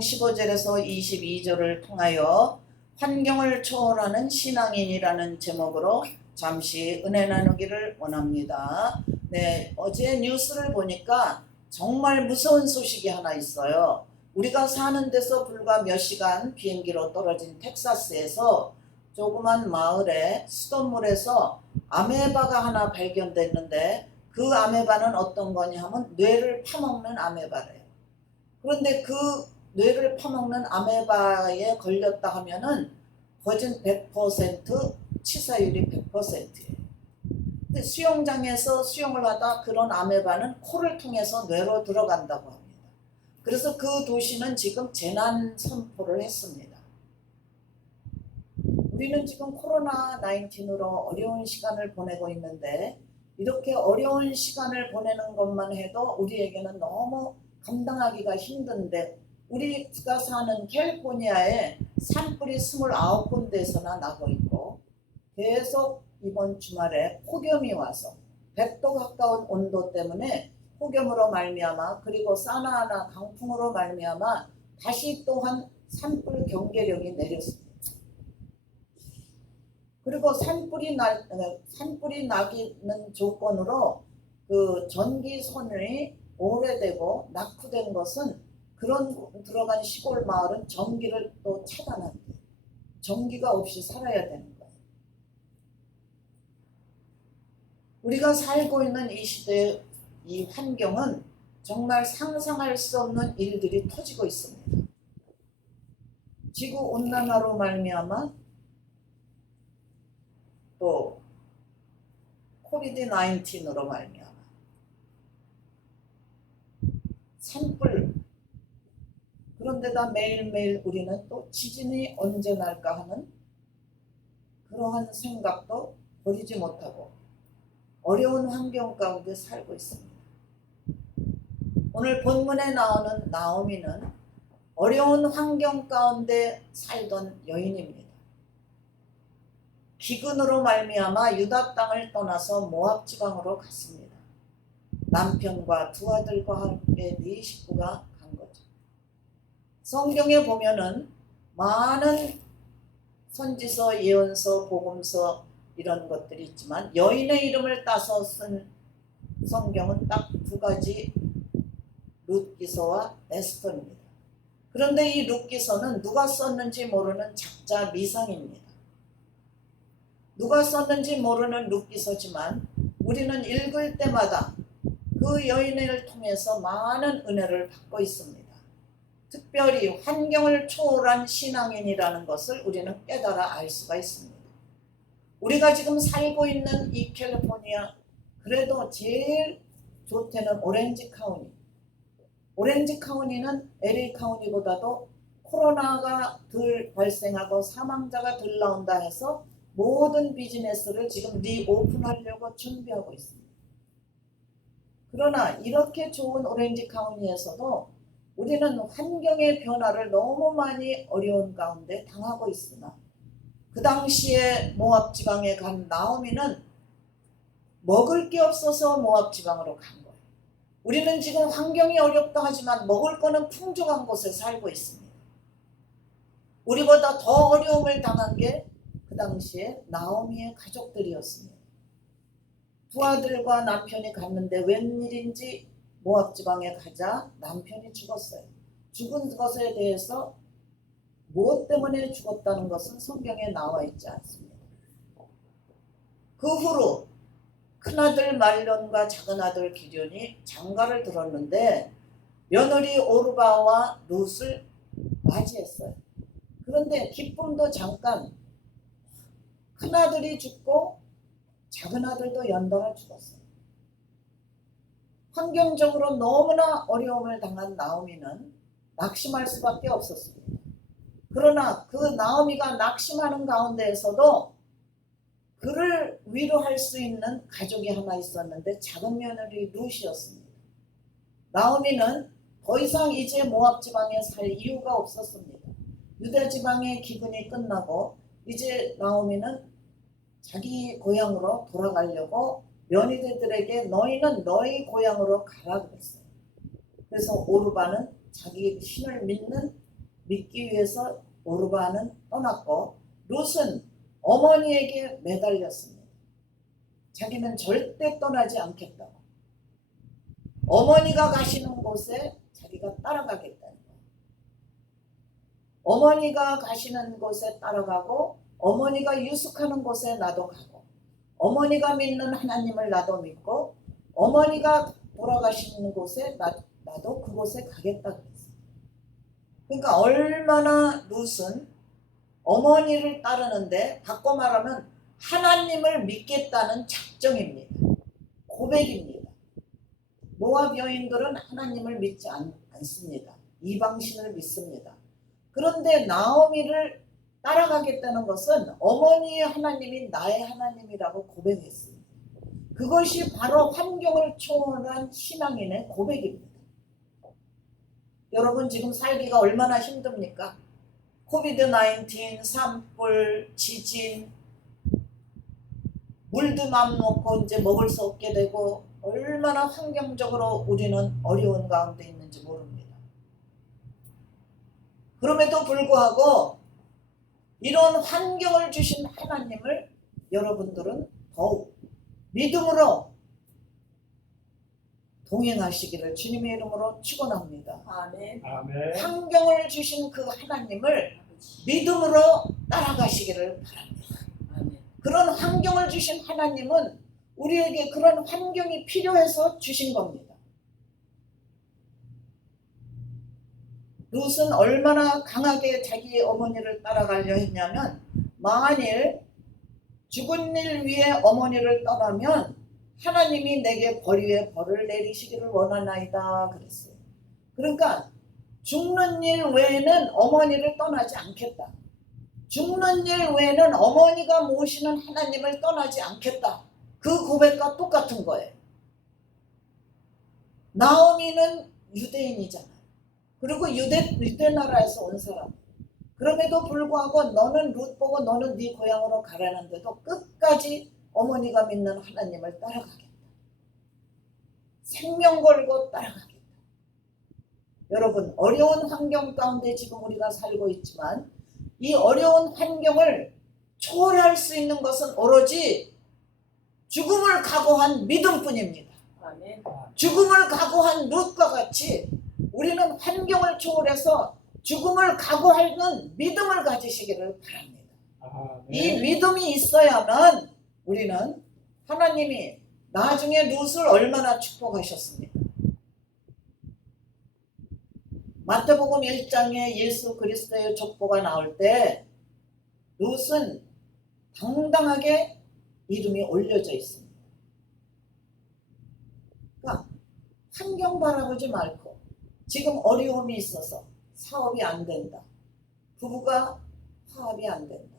15절에서 22절을 통하여 환경을 초월하는 신앙인이라는 제목으로 잠시 은혜 나누기를 원합니다. 네, 어제 뉴스를 보니까 정말 무서운 소식이 하나 있어요. 우리가 사는 데서 불과 몇 시간 비행기로 떨어진 텍사스에서 조그만 마을에 수돗물에서 아메바가 하나 발견됐는데, 그 아메바는 어떤 거냐 하면 뇌를 파먹는 아메바래요. 그런데 그 뇌를 파먹는 아메바에 걸렸다 하면은 거진 100% 치사율이 100%예요. 근데 수영장에서 수영을 하다 그런 아메바는 코를 통해서 뇌로 들어간다고 합니다. 그래서 그 도시는 지금 재난 선포를 했습니다. 우리는 지금 코로나 19으로 어려운 시간을 보내고 있는데, 이렇게 어려운 시간을 보내는 것만 해도 우리에게는 너무 감당하기가 힘든데, 우리가 사는 캘리포니아에 산불이 29군데에서나 나고 있고, 계속 이번 주말에 폭염이 와서 100도 가까운 온도 때문에 폭염으로 말미암아, 그리고 사나나 강풍으로 말미암아 다시 또한 산불 경계령이 내렸습니다. 그리고 산불이 나기는 조건으로 그 전기선이 오래되고 낙후된 것은, 그런 들어간 시골 마을은 전기를 또 차단한대요. 전기가 없이 살아야 되는 거예요. 우리가 살고 있는 이 시대의 이 환경은 정말 상상할 수 없는 일들이 터지고 있습니다. 지구온난화로 말미암아 또 코비드-19으로 말미암아 산불, 그런데다 매일매일 우리는 또 지진이 언제 날까 하는 그러한 생각도 버리지 못하고 어려운 환경 가운데 살고 있습니다. 오늘 본문에 나오는 나오미는 어려운 환경 가운데 살던 여인입니다. 기근으로 말미암아 유다 땅을 떠나서 모압 지방으로 갔습니다. 남편과 두 아들과 함께 네 식구가 간 거죠. 성경에 보면은 많은 선지서, 예언서, 복음서 이런 것들이 있지만, 여인의 이름을 따서 쓴 성경은 딱 두 가지, 룻기서와 에스더입니다. 그런데 이 룻기서는 누가 썼는지 모르는 작자 미상입니다. 누가 썼는지 모르는 룻기서지만 우리는 읽을 때마다 그 여인을 통해서 많은 은혜를 받고 있습니다. 특별히 환경을 초월한 신앙인이라는 것을 우리는 깨달아 알 수가 있습니다. 우리가 지금 살고 있는 이 캘리포니아, 그래도 제일 좋대는 오렌지 카운티. 오렌지 카운티는 LA 카운티보다도 코로나가 덜 발생하고 사망자가 덜 나온다 해서 모든 비즈니스를 지금 리오픈하려고 준비하고 있습니다. 그러나 이렇게 좋은 오렌지 카운티에서도 우리는 환경의 변화를 너무 많이 어려운 가운데 당하고 있으나, 그 당시에 모압 지방에 간 나오미는 먹을 게 없어서 모압 지방으로 간 거예요. 우리는 지금 환경이 어렵다 하지만 먹을 거는 풍족한 곳에 살고 있습니다. 우리보다 더 어려움을 당한 게 그 당시에 나오미의 가족들이었습니다. 두 아들과 남편이 갔는데 웬일인지 모압 지방에 가자 남편이 죽었어요. 죽은 것에 대해서 무엇 때문에 죽었다는 것은 성경에 나와 있지 않습니다. 그 후로 큰아들 말론과 작은아들 기럍이 장가를 들었는데 며느리 오르바와 룻을 맞이했어요. 그런데 기쁨도 잠깐, 큰아들이 죽고 작은아들도 연달아 죽었어요. 환경적으로 너무나 어려움을 당한 나오미는 낙심할 수밖에 없었습니다. 그러나 그 나오미가 낙심하는 가운데에서도 그를 위로할 수 있는 가족이 하나 있었는데, 작은 며느리 룻이었습니다. 나오미는 더 이상 이제 모압 지방에 살 이유가 없었습니다. 유다 지방의 기근이 끝나고 이제 나오미는 자기 고향으로 돌아가려고 며느리들에게 너희는 너희 고향으로 가라 그랬어요. 그래서 오르바는 자기 신을 믿는 믿기 위해서 오르바는 떠났고 룻은 어머니에게 매달렸습니다. 자기는 절대 떠나지 않겠다고. 어머니가 가시는 곳에 자기가 따라가겠다는 거예요. 어머니가 가시는 곳에 따라가고 어머니가 유숙하는 곳에 나도 가고 어머니가 믿는 하나님을 나도 믿고 어머니가 돌아가시는 곳에 나도 그곳에 가겠다 그랬어요. 그러니까 얼마나 룻은 어머니를 따르는데 바꿔 말하면 하나님을 믿겠다는 작정입니다. 고백입니다. 모압 여인들은 하나님을 믿지 않습니다. 이방신을 믿습니다. 그런데 나오미를 따라가겠다는 것은 어머니의 하나님이 나의 하나님이라고 고백했습니다. 그것이 바로 환경을 초월한 신앙인의 고백입니다. 여러분 지금 살기가 얼마나 힘듭니까? 코비드-19, 산불, 지진, 물도 맘 놓고 이제 먹을 수 없게 되고 얼마나 환경적으로 우리는 어려운 가운데 있는지 모릅니다. 그럼에도 불구하고 이런 환경을 주신 하나님을 여러분들은 더욱 믿음으로 동행하시기를 주님의 이름으로 축원합니다. 아멘. 아멘. 환경을 주신 그 하나님을 믿음으로 따라가시기를 바랍니다. 아멘. 그런 환경을 주신 하나님은 우리에게 그런 환경이 필요해서 주신 겁니다. 룻은 얼마나 강하게 자기 어머니를 따라가려 했냐면 만일 죽은 일 위에 어머니를 떠나면 하나님이 내게 벌 위에 벌을 내리시기를 원하나이다 그랬어요. 그러니까 죽는 일 외에는 어머니를 떠나지 않겠다. 죽는 일 외에는 어머니가 모시는 하나님을 떠나지 않겠다. 그 고백과 똑같은 거예요. 나오미는 유대인이잖아요. 그리고 유대 나라에서 온 사람. 그럼에도 불구하고 너는 룻 보고 너는 네 고향으로 가라는데도 끝까지 어머니가 믿는 하나님을 따라가겠다. 생명 걸고 따라가겠다. 여러분 어려운 환경 가운데 지금 우리가 살고 있지만 이 어려운 환경을 초월할 수 있는 것은 오로지 죽음을 각오한 믿음뿐입니다. 아멘. 죽음을 각오한 룻과 같이 우리는 환경을 초월해서 죽음을 각오하는 믿음을 가지시기를 바랍니다. 아멘. 이 믿음이 있어야만 우리는 하나님이 나중에 룻을 얼마나 축복하셨습니까? 마태복음 1장에 예수 그리스도의 족보가 나올 때 룻은 당당하게 이름이 올려져 있습니다. 그러니까 환경 바라보지 말고 지금 어려움이 있어서 사업이 안 된다. 부부가 화합이 안 된다.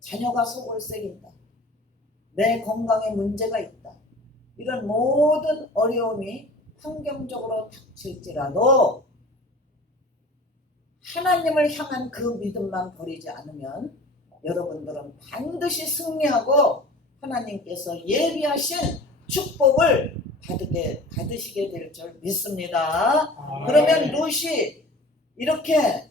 자녀가 속을 새긴다. 내 건강에 문제가 있다. 이런 모든 어려움이 환경적으로 닥칠지라도 하나님을 향한 그 믿음만 버리지 않으면 여러분들은 반드시 승리하고 하나님께서 예비하신 축복을 받으시게 될 줄 믿습니다. 아멘. 그러면 룻이 이렇게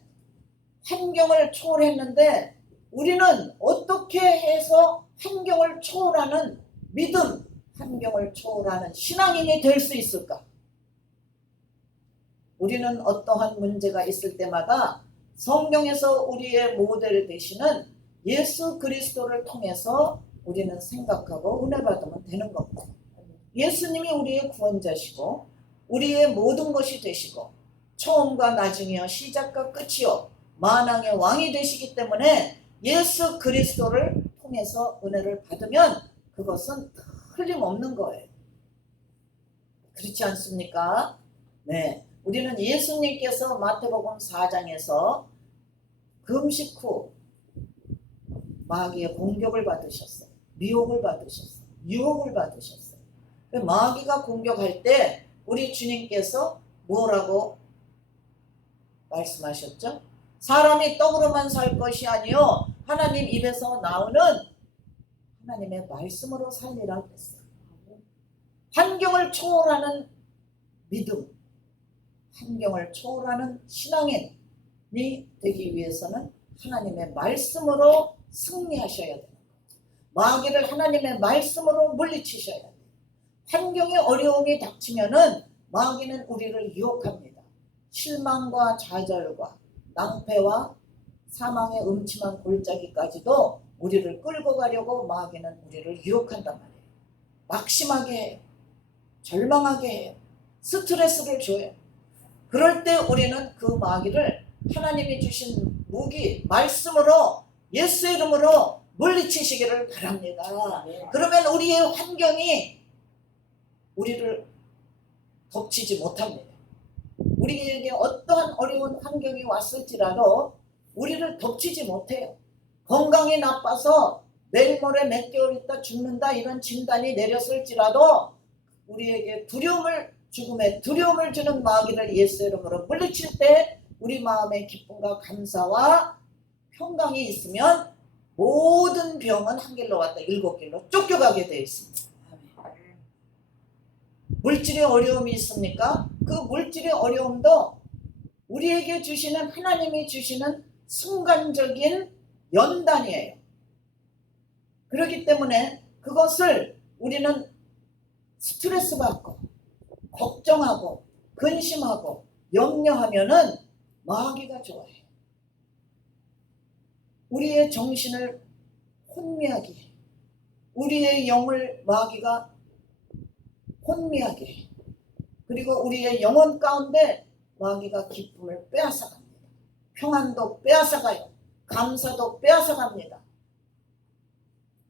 환경을 초월했는데 우리는 어떻게 해서 환경을 초월하는 믿음, 환경을 초월하는 신앙인이 될 수 있을까? 우리는 어떠한 문제가 있을 때마다 성경에서 우리의 모델 되시는 예수 그리스도를 통해서 우리는 생각하고 은혜 받으면 되는 겁니다. 예수님이 우리의 구원자시고 우리의 모든 것이 되시고 처음과 나중이요 시작과 끝이요 만왕의 왕이 되시기 때문에 예수 그리스도를 통해서 은혜를 받으면 그것은 틀림없는 거예요. 그렇지 않습니까? 네, 우리는 예수님께서 마태복음 4장에서 금식 후 마귀의 공격을 받으셨어요. 미혹을 받으셨어요. 유혹을 받으셨어요. 마귀가 공격할 때 우리 주님께서 뭐라고 말씀하셨죠? 사람이 떡으로만 살 것이 아니요 하나님 입에서 나오는 하나님의 말씀으로 살리라 그랬어요. 환경을 초월하는 믿음, 환경을 초월하는 신앙인, 되기 위해서는 하나님의 말씀으로 승리하셔야 돼요. 마귀를 하나님의 말씀으로 물리치셔야 돼요. 환경의 어려움이 닥치면은 마귀는 우리를 유혹합니다. 실망과 좌절과 낭패와 사망의 음침한 골짜기까지도 우리를 끌고 가려고 마귀는 우리를 유혹한단 말이에요. 낙심하게 해요. 절망하게 해요. 스트레스를 줘요. 그럴 때 우리는 그 마귀를 하나님이 주신 무기, 말씀으로, 예수의 이름으로 물리치시기를 바랍니다. 그러면 우리의 환경이 우리를 덮치지 못합니다. 우리에게 어떠한 어려운 환경이 왔을지라도 우리를 덮치지 못해요. 건강이 나빠서 내일 모레 몇 개월 있다 죽는다 이런 진단이 내렸을지라도 우리에게 죽음의 두려움을 주는 마귀를 예수의 이름으로 물리칠 때 우리 마음의 기쁨과 감사와 평강이 있으면 모든 병은 한 길로 왔다 7길로 쫓겨가게 되어 있습니다. 물질의 어려움이 있습니까? 그 물질의 어려움도 우리에게 주시는 하나님이 주시는 순간적인 연단이에요. 그렇기 때문에 그것을 우리는 스트레스 받고 걱정하고 근심하고 염려하면은 마귀가 좋아해요. 우리의 정신을 혼미하게 해요. 우리의 영을 마귀가 혼미하게 해요. 그리고 우리의 영혼 가운데 마귀가 기쁨을 빼앗아갑니다. 평안도 빼앗아가요. 감사도 빼앗아갑니다.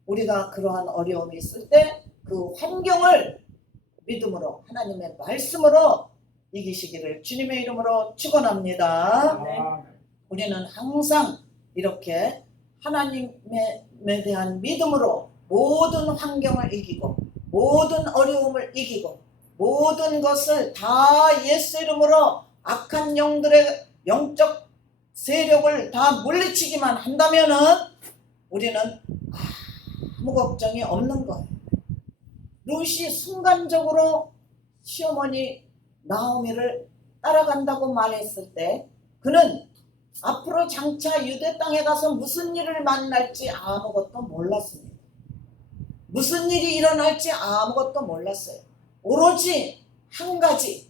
우리가 그러한 어려움이 있을 때 그 환경을 믿음으로 하나님의 말씀으로 이기시기를 주님의 이름으로 축원합니다. 우리는 항상 이렇게 하나님에 대한 믿음으로 모든 환경을 이기고 모든 어려움을 이기고 모든 것을 다 예수 이름으로 악한 영들의 영적 세력을 다 물리치기만 한다면은 우리는 아무 걱정이 없는 거예요. 룻이 순간적으로 시어머니 나오미를 따라간다고 말했을 때 그는 앞으로 장차 유대 땅에 가서 무슨 일을 만날지 아무것도 몰랐습니다. 무슨 일이 일어날지 아무것도 몰랐어요. 오로지 한 가지,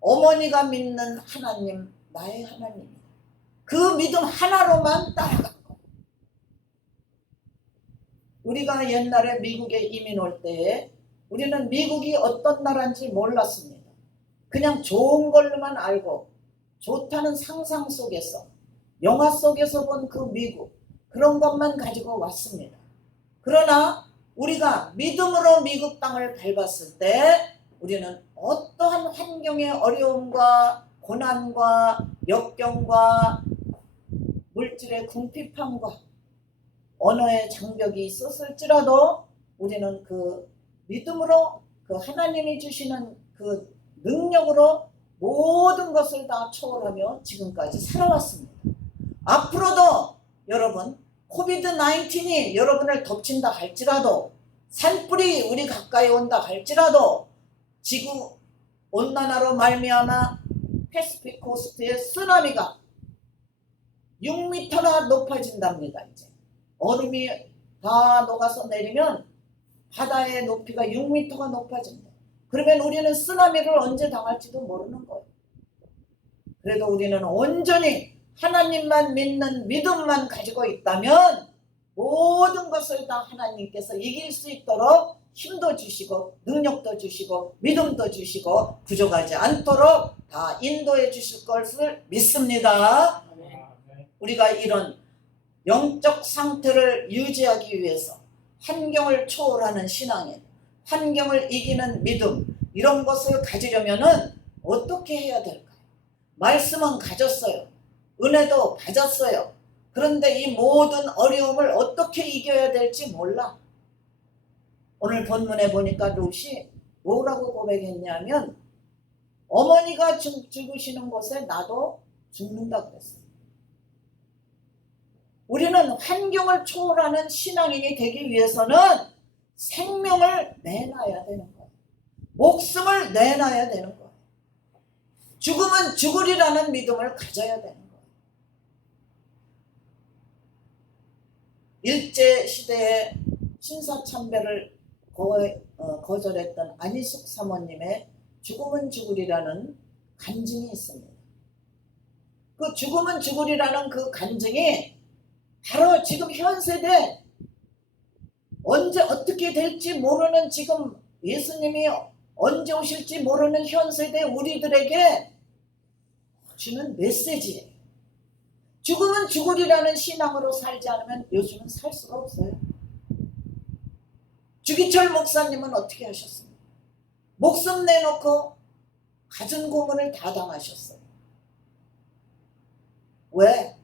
어머니가 믿는 하나님, 나의 하나님이다. 그 믿음 하나로만 따라간 거예요. 우리가 옛날에 미국에 이민 올 때에 우리는 미국이 어떤 나라인지 몰랐습니다. 그냥 좋은 걸로만 알고 좋다는 상상 속에서 영화 속에서 본 그 미국 그런 것만 가지고 왔습니다. 그러나 우리가 믿음으로 미국 땅을 밟았을 때 우리는 어떠한 환경의 어려움과 고난과 역경과 물질의 궁핍함과 언어의 장벽이 있었을지라도 우리는 그 믿음으로 그 하나님이 주시는 그 능력으로 모든 것을 다 초월하며 지금까지 살아왔습니다. 앞으로도 여러분 코비드-19이 여러분을 덮친다 할지라도 산불이 우리 가까이 온다 할지라도 지구 온난화로 말미암아 패시픽 코스트의 쓰나미가 6m나 높아진답니다. 이제 얼음이 다 녹아서 내리면 바다의 높이가 6m가 높아진다. 그러면 우리는 쓰나미를 언제 당할지도 모르는 거예요. 그래도 우리는 온전히 하나님만 믿는 믿음만 가지고 있다면 모든 것을 다 하나님께서 이길 수 있도록 힘도 주시고 능력도 주시고 믿음도 주시고 부족하지 않도록 다 인도해 주실 것을 믿습니다. 우리가 이런 영적 상태를 유지하기 위해서 환경을 초월하는 신앙에 환경을 이기는 믿음 이런 것을 가지려면은 어떻게 해야 될까요? 말씀은 가졌어요. 은혜도 가졌어요. 그런데 이 모든 어려움을 어떻게 이겨야 될지 몰라. 오늘 본문에 보니까 룻이 뭐라고 고백했냐면 어머니가 죽으시는 곳에 나도 죽는다 그랬어요. 우리는 환경을 초월하는 신앙인이 되기 위해서는 생명을 내놔야 되는 거예요. 목숨을 내놔야 되는 거예요. 죽으면 죽으리라는 믿음을 가져야 되는 거예요. 일제 시대에 신사참배를 거절했던 안희숙 사모님의 죽으면 죽으리라는 간증이 있습니다. 그 죽으면 죽으리라는 그 간증이 바로 지금 현 세대 언제 어떻게 될지 모르는 지금 예수님이 언제 오실지 모르는 현 세대 우리들에게 주는 메시지예요. 죽으면 죽으리라는 신앙으로 살지 않으면 요즘은 살 수가 없어요. 주기철 목사님은 어떻게 하셨습니까? 목숨 내놓고 갖은 고문을 다 당하셨어요. 왜?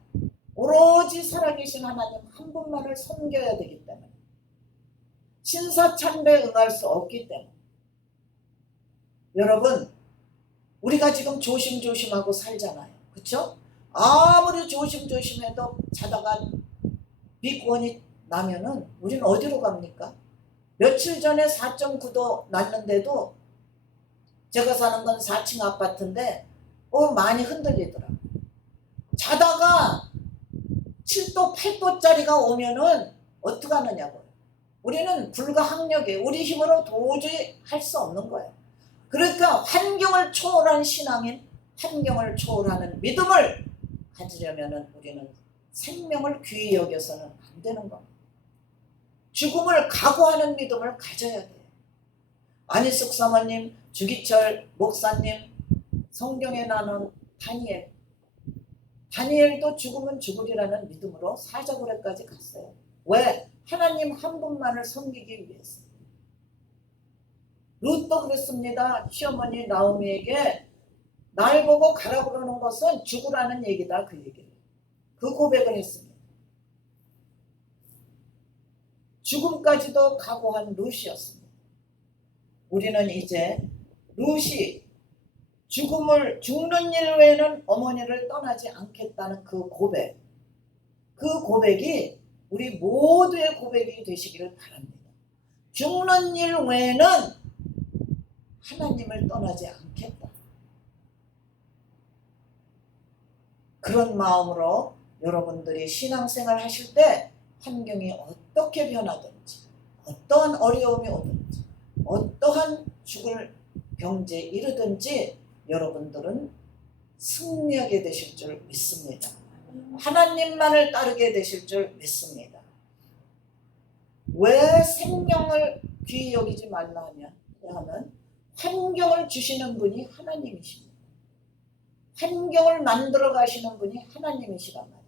오로지 살아계신 하나님 한 분만을 섬겨야 되기 때문에, 신사참배에 응할 수 없기 때문에. 여러분, 우리가 지금 조심조심하고 살잖아요. 그렇죠? 아무리 조심조심해도 자다가 비권이 나면은 우리는 어디로 갑니까? 며칠 전에 4.9도 났는데도 제가 사는 건 4층 아파트인데 많이 흔들리더라고요. 자다가 7도 8도짜리가 오면은 어떡하느냐고요. 우리는 불가항력이에요. 우리 힘으로 도저히 할 수 없는 거예요. 그러니까 환경을 초월한 신앙인, 환경을 초월하는 믿음을 가지려면 우리는 생명을 귀히 여겨서는 안 되는 겁니다. 죽음을 각오하는 믿음을 가져야 돼요. 안희숙 사모님, 주기철 목사님, 성경에 나오는 다니엘도 죽으면 죽으리라는 믿음으로 사자굴에까지 갔어요. 왜? 하나님 한 분만을 섬기기 위해서. 룻도 그랬습니다. 시어머니 나오미에게 날 보고 가라 그러는 것은 죽으라는 얘기다, 그 얘기를. 그 고백을 했습니다. 죽음까지도 각오한 룻이었습니다. 우리는 이제 룻이 죽는 일 외에는 어머니를 떠나지 않겠다는 그 고백이 우리 모두의 고백이 되시기를 바랍니다. 죽는 일 외에는 하나님을 떠나지 않겠다. 그런 마음으로 여러분들이 신앙생활 하실 때 환경이 어떻게 변하든지, 어떠한 어려움이 오든지, 어떠한 죽을 병제에 이르든지 여러분들은 승리하게 되실 줄 믿습니다. 하나님만을 따르게 되실 줄 믿습니다. 왜 생명을 귀히 여기지 말라 하면 환경을 주시는 분이 하나님이십니다. 환경을 만들어 가시는 분이 하나님이시란 말이에요.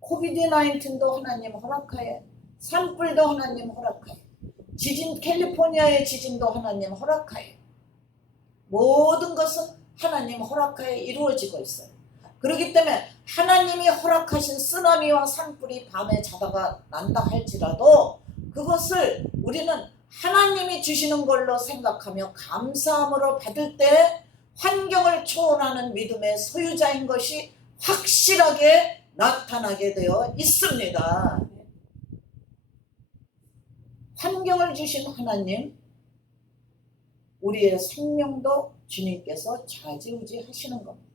코비드-19도 하나님 허락하에, 산불도 하나님 허락하에, 캘리포니아의 지진도 하나님 허락하에, 모든 것은 하나님 허락하에 이루어지고 있어요. 그렇기 때문에 하나님이 허락하신 쓰나미와 산불이 밤에 자다가 난다 할지라도 그것을 우리는 하나님이 주시는 걸로 생각하며 감사함으로 받을 때 환경을 초월하는 믿음의 소유자인 것이 확실하게 나타나게 되어 있습니다. 환경을 주신 하나님, 우리의 생명도 주님께서 좌지우지 하시는 겁니다.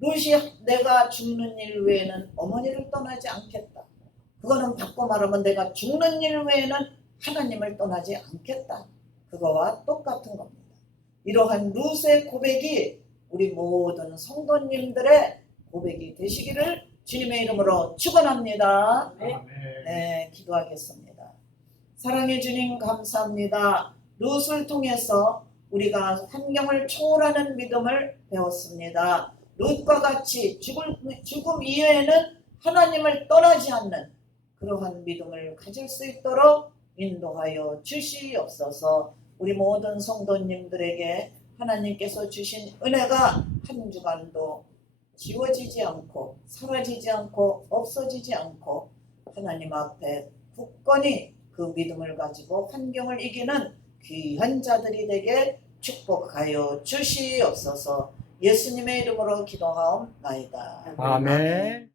룻이 내가 죽는 일 외에는 어머니를 떠나지 않겠다. 그거는 바꿔 말하면 내가 죽는 일 외에는 하나님을 떠나지 않겠다. 그거와 똑같은 겁니다. 이러한 룻의 고백이 우리 모든 성도님들의 고백이 되시기를 주님의 이름으로 축원합니다. 네, 기도하겠습니다. 사랑의 주님 감사합니다. 룻을 통해서 우리가 환경을 초월하는 믿음을 배웠습니다. 룻과 같이 죽음 이외에는 하나님을 떠나지 않는 그러한 믿음을 가질 수 있도록 인도하여 주시옵소서. 우리 모든 성도님들에게 하나님께서 주신 은혜가 한 주간도 지워지지 않고 사라지지 않고 없어지지 않고 하나님 앞에 굳건히 그 믿음을 가지고 환경을 이기는 귀한 자들이 되게 축복하여 주시옵소서. 예수님의 이름으로 기도하옵나이다. 아멘.